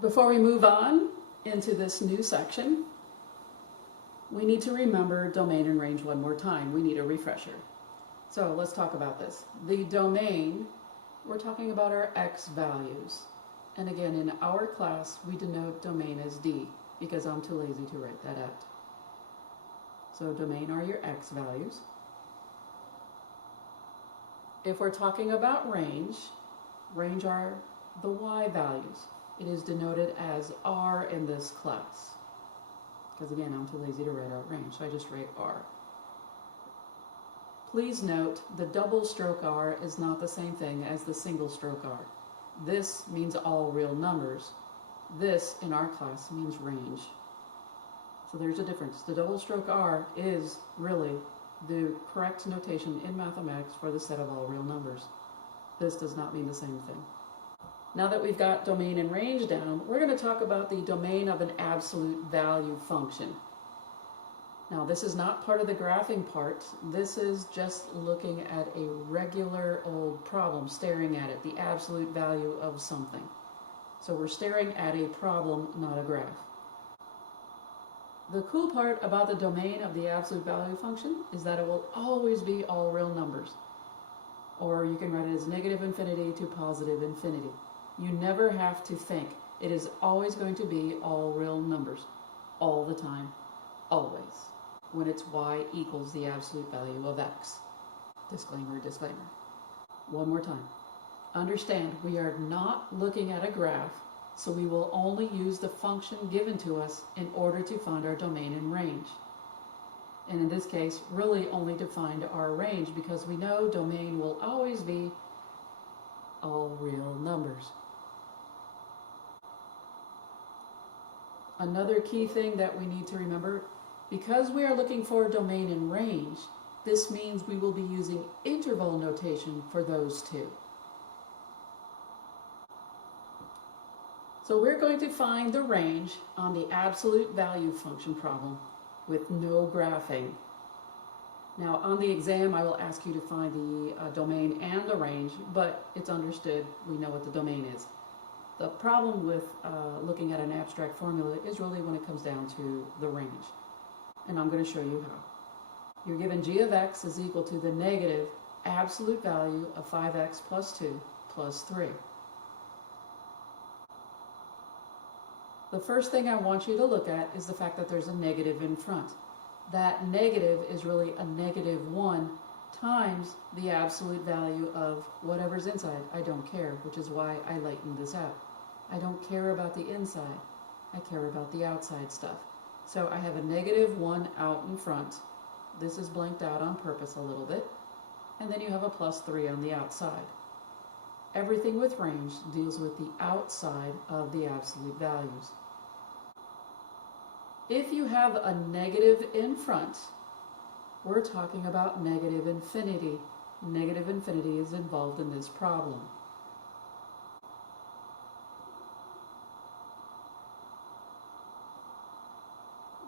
Before we move on into this new section, we need to remember domain and range one more time. We need a refresher. So let's talk about this. The domain, we're talking about our x values. And again, in our class, we denote domain as D because I'm too lazy to write that out. So domain are your x values. If we're talking about range, range are the y values. It is denoted as R in this class. Because again, I'm too lazy to write out range, so I just write R. Please note, the double stroke R is not the same thing as the single stroke R. This means all real numbers. This, in our class, means range. So there's a difference. The double stroke R is really the correct notation in mathematics for the set of all real numbers. This does not mean the same thing. Now that we've got domain and range down, we're going to talk about the domain of an absolute value function. Now this is not part of the graphing part. This is just looking at a regular old problem, staring at it, the absolute value of something. So we're staring at a problem, not a graph. The cool part about the domain of the absolute value function is that it will always be all real numbers. Or you can write it as negative infinity to positive infinity. You never have to think. It is always going to be all real numbers, all the time, always, when it's y equals the absolute value of x. Disclaimer, disclaimer. One more time. Understand, we are not looking at a graph, so we will only use the function given to us in order to find our domain and range. And in this case, really only to find our range, because we know domain will always be all real numbers. Another key thing that we need to remember, because we are looking for domain and range, this means we will be using interval notation for those two. So we're going to find the range on the absolute value function problem with no graphing. Now on the exam, I will ask you to find the domain and the range, but it's understood, we know what the domain is. The problem with looking at an abstract formula is really when it comes down to the range. And I'm going to show you how. You're given g of x is equal to the negative absolute value of 5x plus 2 plus 3. The first thing I want you to look at is the fact that there's a negative in front. That negative is really a negative 1 times the absolute value of whatever's inside. I don't care, which is why I lightened this out. I don't care about the inside. I care about the outside stuff. So I have a negative 1 out in front. This is blanked out on purpose a little bit. And then you have a plus 3 on the outside. Everything with range deals with the outside of the absolute values. If you have a negative in front, we're talking about negative infinity. Negative infinity is involved in this problem.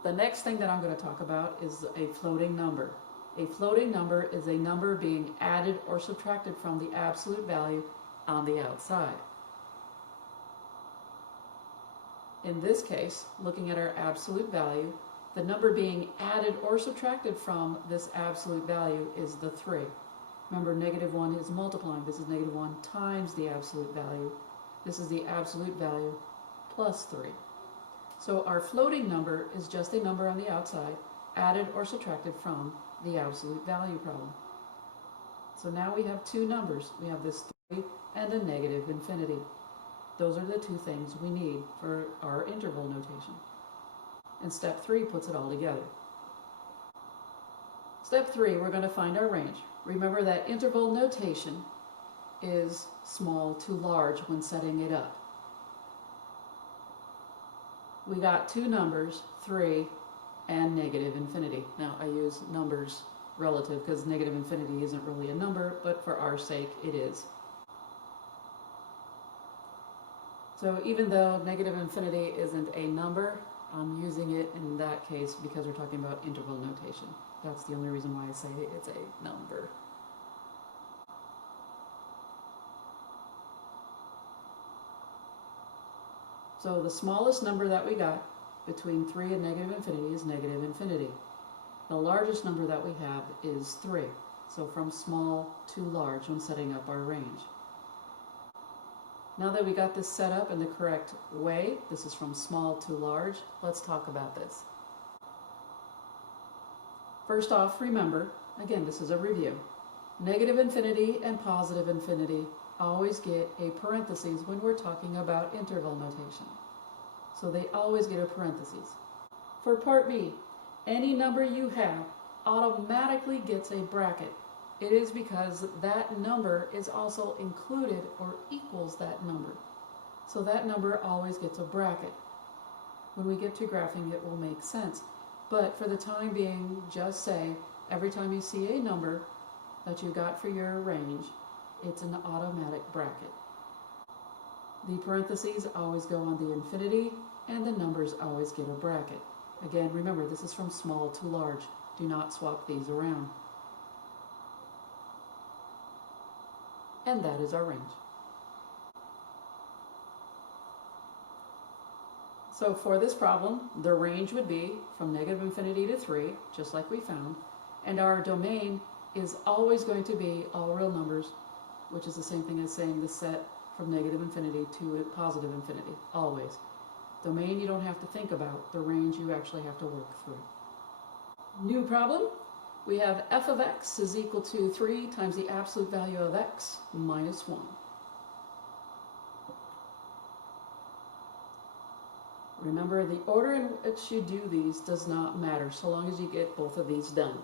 The next thing that I'm going to talk about is a floating number. A floating number is a number being added or subtracted from the absolute value on the outside. In this case, looking at our absolute value, the number being added or subtracted from this absolute value is the 3. Remember, negative 1 is multiplying. This is negative 1 times the absolute value. This is the absolute value plus 3. So our floating number is just a number on the outside, added or subtracted from the absolute value problem. So now we have two numbers. We have this 3 and a negative infinity. Those are the two things we need for our interval notation. And step 3 puts it all together. Step 3, we're going to find our range. Remember that interval notation is small to large when setting it up. We got two numbers, 3 and negative infinity. Now I use numbers relative because negative infinity isn't really a number, but for our sake it is. So even though negative infinity isn't a number, I'm using it in that case because we're talking about interval notation. That's the only reason why I say it's a number. So the smallest number that we got between 3 and negative infinity is negative infinity. The largest number that we have is 3. So from small to large when setting up our range. Now that we got this set up in the correct way, this is from small to large, let's talk about this. First off, remember, again, this is a review. Negative infinity and positive infinity always get a parentheses when we're talking about interval notation. So they always get a parentheses. For part B, any number you have automatically gets a bracket. It is because that number is also included or equals that number. So that number always gets a bracket. When we get to graphing, it will make sense. But for the time being, just say every time you see a number that you got for your range, it's an automatic bracket. The parentheses always go on the infinity, and the numbers always get a bracket. Again, remember, this is from small to large. Do not swap these around. And that is our range. So for this problem, the range would be from negative infinity to 3, just like we found, and our domain is always going to be all real numbers, which is the same thing as saying the set from negative infinity to positive infinity, always. Domain you don't have to think about, the range you actually have to work through. New problem. We have f of x is equal to 3 times the absolute value of x minus 1. Remember, the order in which you do these does not matter, so long as you get both of these done.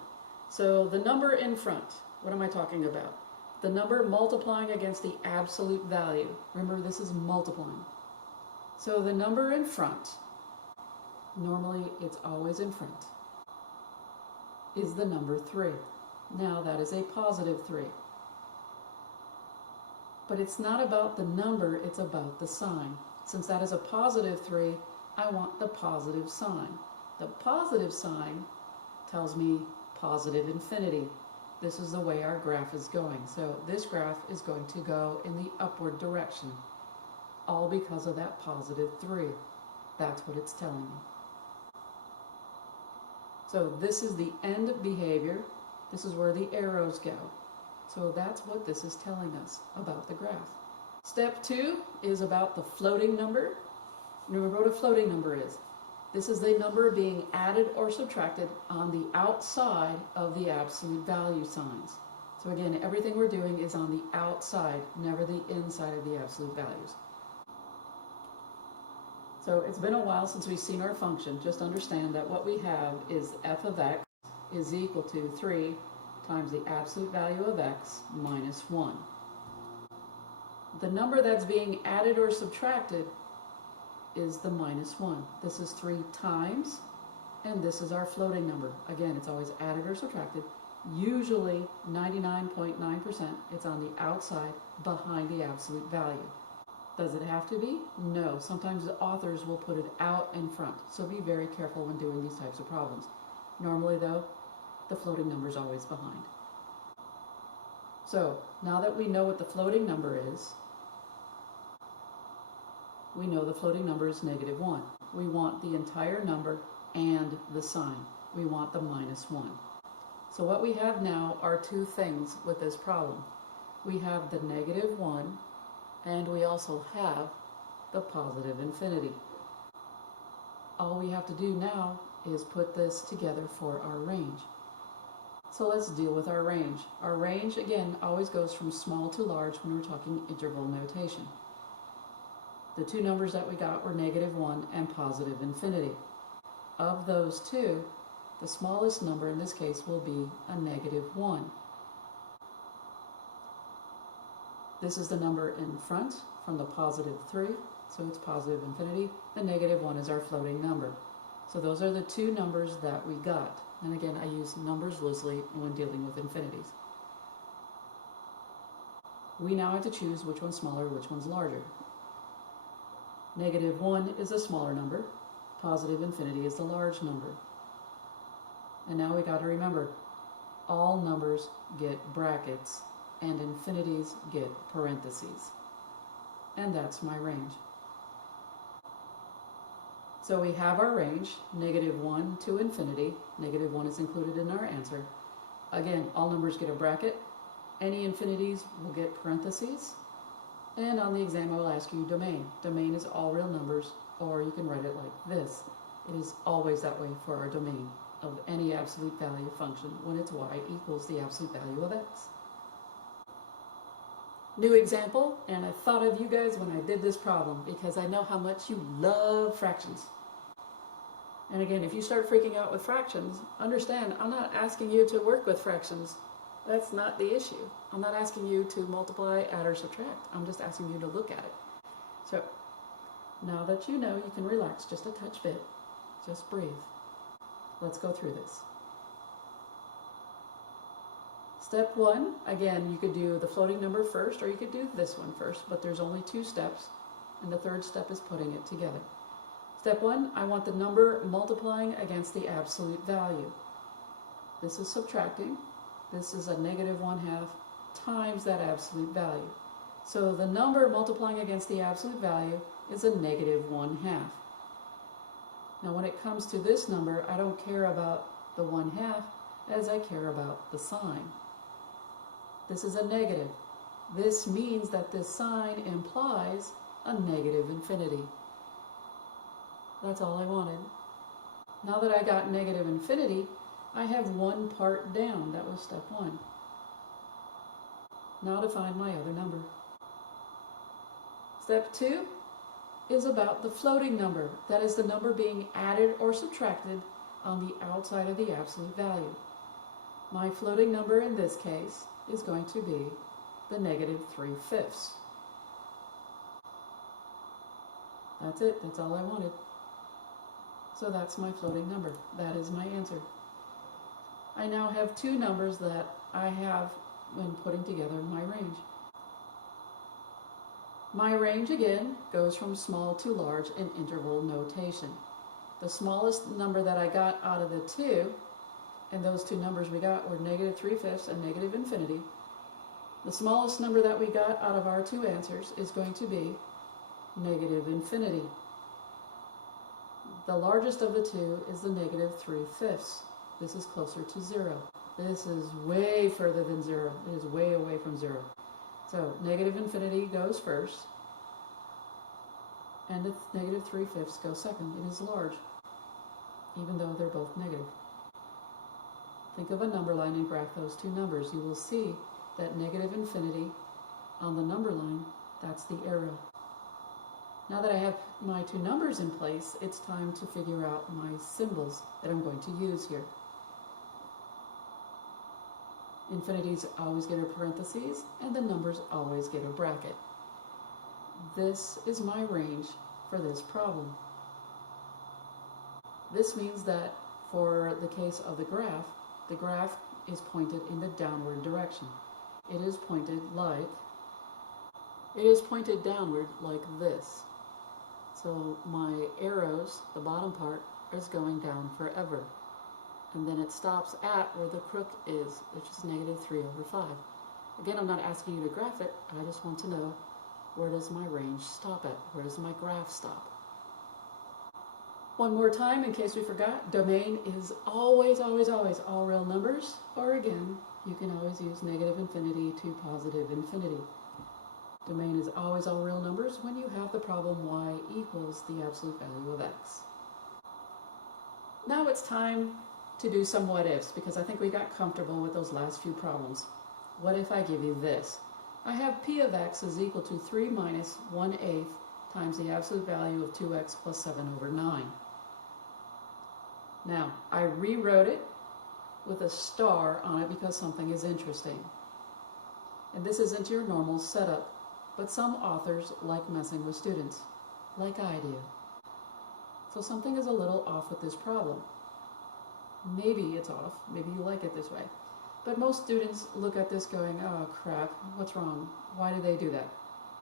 So the number in front, what am I talking about? The number multiplying against the absolute value. Remember, this is multiplying. So the number in front, normally it's always in front, is the number 3. Now that is a positive 3. But it's not about the number, it's about the sign. Since that is a positive 3, I want the positive sign. The positive sign tells me positive infinity. This is the way our graph is going. So this graph is going to go in the upward direction, all because of that positive 3. That's what it's telling me. So this is the end behavior. This is where the arrows go. So that's what this is telling us about the graph. Step 2 is about the floating number. Remember what a floating number is. This is the number being added or subtracted on the outside of the absolute value signs. So again, everything we're doing is on the outside, never the inside of the absolute values. So it's been a while since we've seen our function. Just understand that what we have is f of x is equal to 3 times the absolute value of x minus 1. The number that's being added or subtracted is the minus 1. This is 3 times, and this is our floating number. Again, it's always added or subtracted. Usually 99.9% it's on the outside behind the absolute value. Does it have to be? No. Sometimes the authors will put it out in front, so be very careful when doing these types of problems. Normally though, the floating number is always behind. So now that we know what the floating number is, we know the floating number is negative 1. We want the entire number and the sign. We want the minus 1. So what we have now are two things with this problem. We have the negative 1, and we also have the positive infinity. All we have to do now is put this together for our range. So let's deal with our range. Our range, again, always goes from small to large when we're talking interval notation. The two numbers that we got were negative 1 and positive infinity. Of those two, the smallest number in this case will be a negative 1. This is the number in front from the positive 3, so it's positive infinity. The negative 1 is our floating number. So those are the two numbers that we got. And again, I use numbers loosely when dealing with infinities. We now have to choose which one's smaller, which one's larger. Negative 1 is a smaller number. Positive infinity is the large number. And now we got to remember, all numbers get brackets and infinities get parentheses. And that's my range. So we have our range, -1 to infinity. -1 is included in our answer. Again, all numbers get a bracket. Any infinities will get parentheses. And on the exam, I will ask you domain. Domain is all real numbers, or you can write it like this. It is always that way for our domain of any absolute value function when it's y equals the absolute value of x. New example, and I thought of you guys when I did this problem because I know how much you love fractions. And again, if you start freaking out with fractions, understand I'm not asking you to work with fractions. That's not the issue. I'm not asking you to multiply, add, or subtract. I'm just asking you to look at it. So now that you know, you can relax just a touch bit. Just breathe. Let's go through this. Step 1, again, you could do the floating number first, or you could do this one first, but there's only 2 steps, and the third step is putting it together. Step 1, I want the number multiplying against the absolute value. This is subtracting. This is a -1/2 times that absolute value. So the number multiplying against the absolute value is a -1/2. Now when it comes to this number, I don't care about the 1/2 as I care about the sign. This is a negative. This means that this sign implies a negative infinity. That's all I wanted. Now that I got negative infinity, I have one part down. That was step 1. Now to find my other number. Step 2 is about the floating number. That is the number being added or subtracted on the outside of the absolute value. My floating number in this case is going to be the -3/5. That's it. That's all I wanted. So that's my floating number. That is my answer. I now have 2 numbers that I have when putting together my range. My range, again, goes from small to large in interval notation. The smallest number that I got out of the 2, and those 2 numbers we got were -3/5 and negative infinity. The smallest number that we got out of our 2 answers is going to be negative infinity. The largest of the 2 is the -3/5. This is closer to 0. This is way further than 0. It is way away from 0. So negative infinity goes first, and the -3/5 goes second. It is large, even though they're both negative. Think of a number line and graph those 2 numbers. You will see that negative infinity on the number line, that's the arrow. Now that I have my 2 numbers in place, it's time to figure out my symbols that I'm going to use here. Infinities always get a parentheses, and the numbers always get a bracket. This is my range for this problem. This means that for the case of the graph is pointed in the downward direction. It is pointed downward like this. So my arrows, the bottom part, is going down forever. And then it stops at where the crook is, which is -3/5. Again, I'm not asking you to graph it. I just want to know, where does my range stop at? Where does my graph stop? One more time, in case we forgot, domain is always, always, always all real numbers. Or again, you can always use negative infinity to positive infinity. Domain is always all real numbers when you have the problem y equals the absolute value of x. Now it's time to do some what ifs, because I think we got comfortable with those last few problems. What if I give you this? I have p of x is equal to 3 minus 1/8 times the absolute value of 2x plus 7/9. Now, I rewrote it with a star on it because something is interesting. And this isn't your normal setup, but some authors like messing with students, like I do. So something is a little off with this problem. Maybe it's off, maybe you like it this way. But most students look at this going, oh crap, what's wrong? Why did they do that?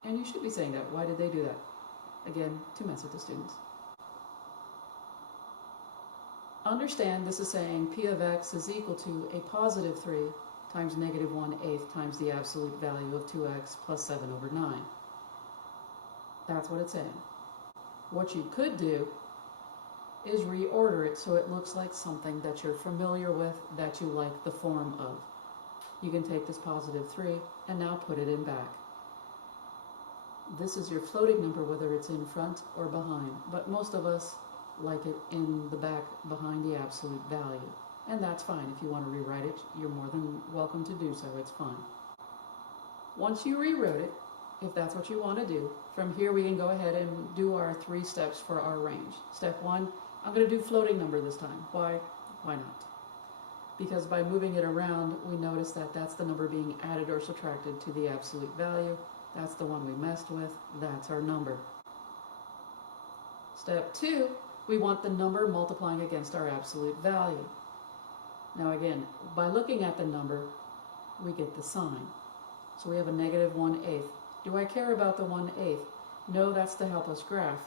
And you should be saying that, why did they do that? Again, to mess with the students. Understand this is saying p of x is equal to a positive 3 times negative 1/8 times the absolute value of 2x plus 7/9. That's what it's saying. What you could do is reorder it so it looks like something that you're familiar with, that you like the form of. You can take this positive 3 and now put it in back. This is your floating number, whether it's in front or behind, but most of us like it in the back behind the absolute value. And that's fine. If you want to rewrite it, you're more than welcome to do so. It's fine. Once you rewrote it, if that's what you want to do, from here we can go ahead and do our 3 steps for our range. Step 1, I'm going to do floating number this time. Why? Why not? Because by moving it around, we notice that that's the number being added or subtracted to the absolute value. That's the one we messed with. That's our number. Step 2, we want the number multiplying against our absolute value. Now again, by looking at the number, we get the sign. So we have a negative 1/8. Do I care about the 1/8? No, that's to help us graph.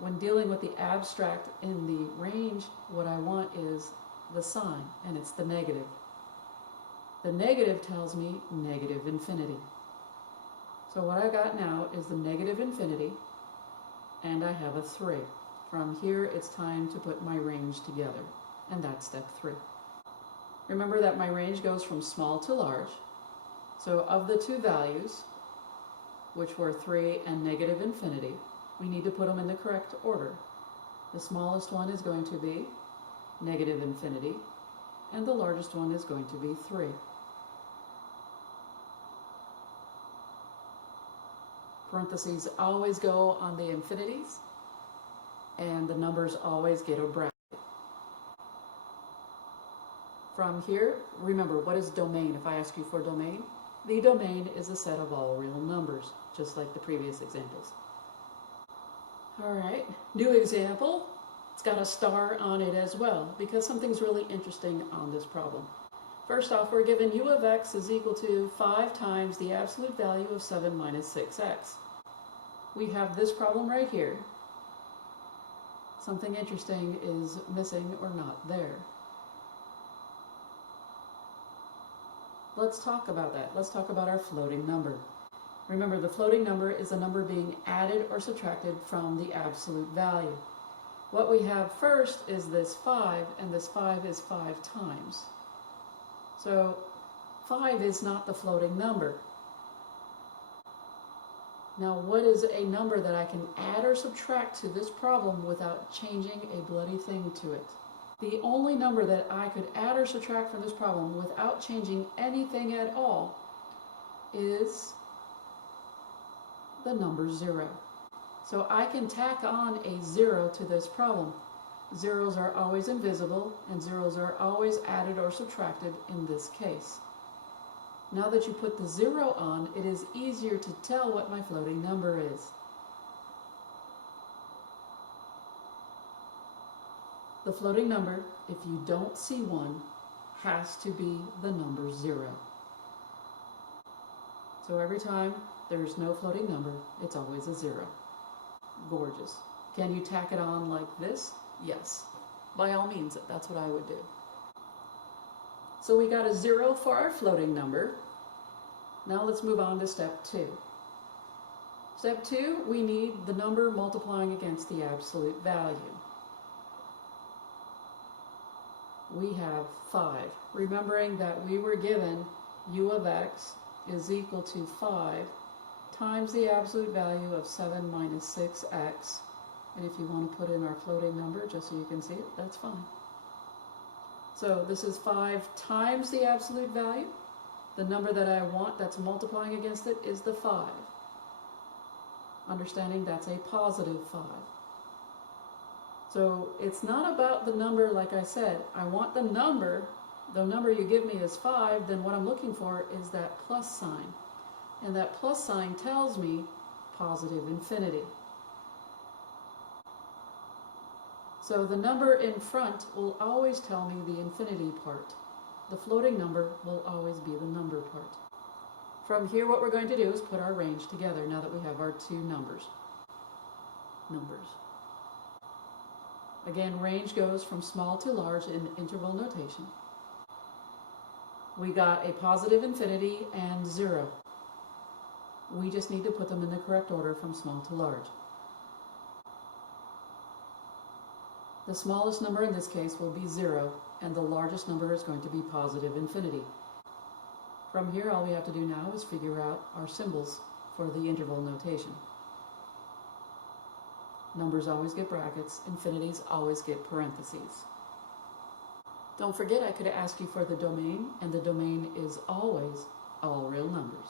When dealing with the abstract in the range, what I want is the sign, and it's the negative. The negative tells me negative infinity. So what I got now is the negative infinity, and I have a 3. From here, it's time to put my range together, and that's step 3. Remember that my range goes from small to large. So of the 2 values, which were 3 and negative infinity, we need to put them in the correct order. The smallest one is going to be negative infinity, and the largest one is going to be 3. Parentheses always go on the infinities, and the numbers always get a bracket. From here, remember, what is domain? If I ask you for domain, the domain is a set of all real numbers, just like the previous examples. All right, new example. It's got a star on it as well, because something's really interesting on this problem. First off, we're given u of x is equal to 5 times the absolute value of 7 minus 6x. We have this problem right here. Something interesting is missing or not there. Let's talk about that. Let's talk about our floating number. Remember, the floating number is a number being added or subtracted from the absolute value. What we have first is this 5, and this 5 is 5 times. So 5 is not the floating number. Now, what is a number that I can add or subtract to this problem without changing a bloody thing to it? The only number that I could add or subtract from this problem without changing anything at all is the number 0. So I can tack on a 0 to this problem. Zeros are always invisible, and zeros are always added or subtracted in this case. Now that you put the 0 on, it is easier to tell what my floating number is. The floating number, if you don't see one, has to be the number 0. So every time there's no floating number, it's always a 0. Gorgeous. Can you tack it on like this? Yes. By all means, that's what I would do. So we got a 0 for our floating number. Now let's move on to step 2. Step 2, we need the number multiplying against the absolute value. We have 5. Remembering that we were given u of x is equal to 5 times the absolute value of 7 minus 6x. And if you want to put in our floating number just so you can see it, that's fine. So this is 5 times the absolute value. The number that I want that's multiplying against it is the 5. Understanding that's a positive 5. So it's not about the number, like I said. I want the number you give me is 5, then what I'm looking for is that plus sign. And that plus sign tells me positive infinity. So the number in front will always tell me the infinity part. The floating number will always be the number part. From here, what we're going to do is put our range together now that we have our 2 numbers. Again, range goes from small to large in interval notation. We got a positive infinity and 0. We just need to put them in the correct order from small to large. The smallest number in this case will be 0, and the largest number is going to be positive infinity. From here, all we have to do now is figure out our symbols for the interval notation. Numbers always get brackets, infinities always get parentheses. Don't forget I could ask you for the domain, and the domain is always all real numbers.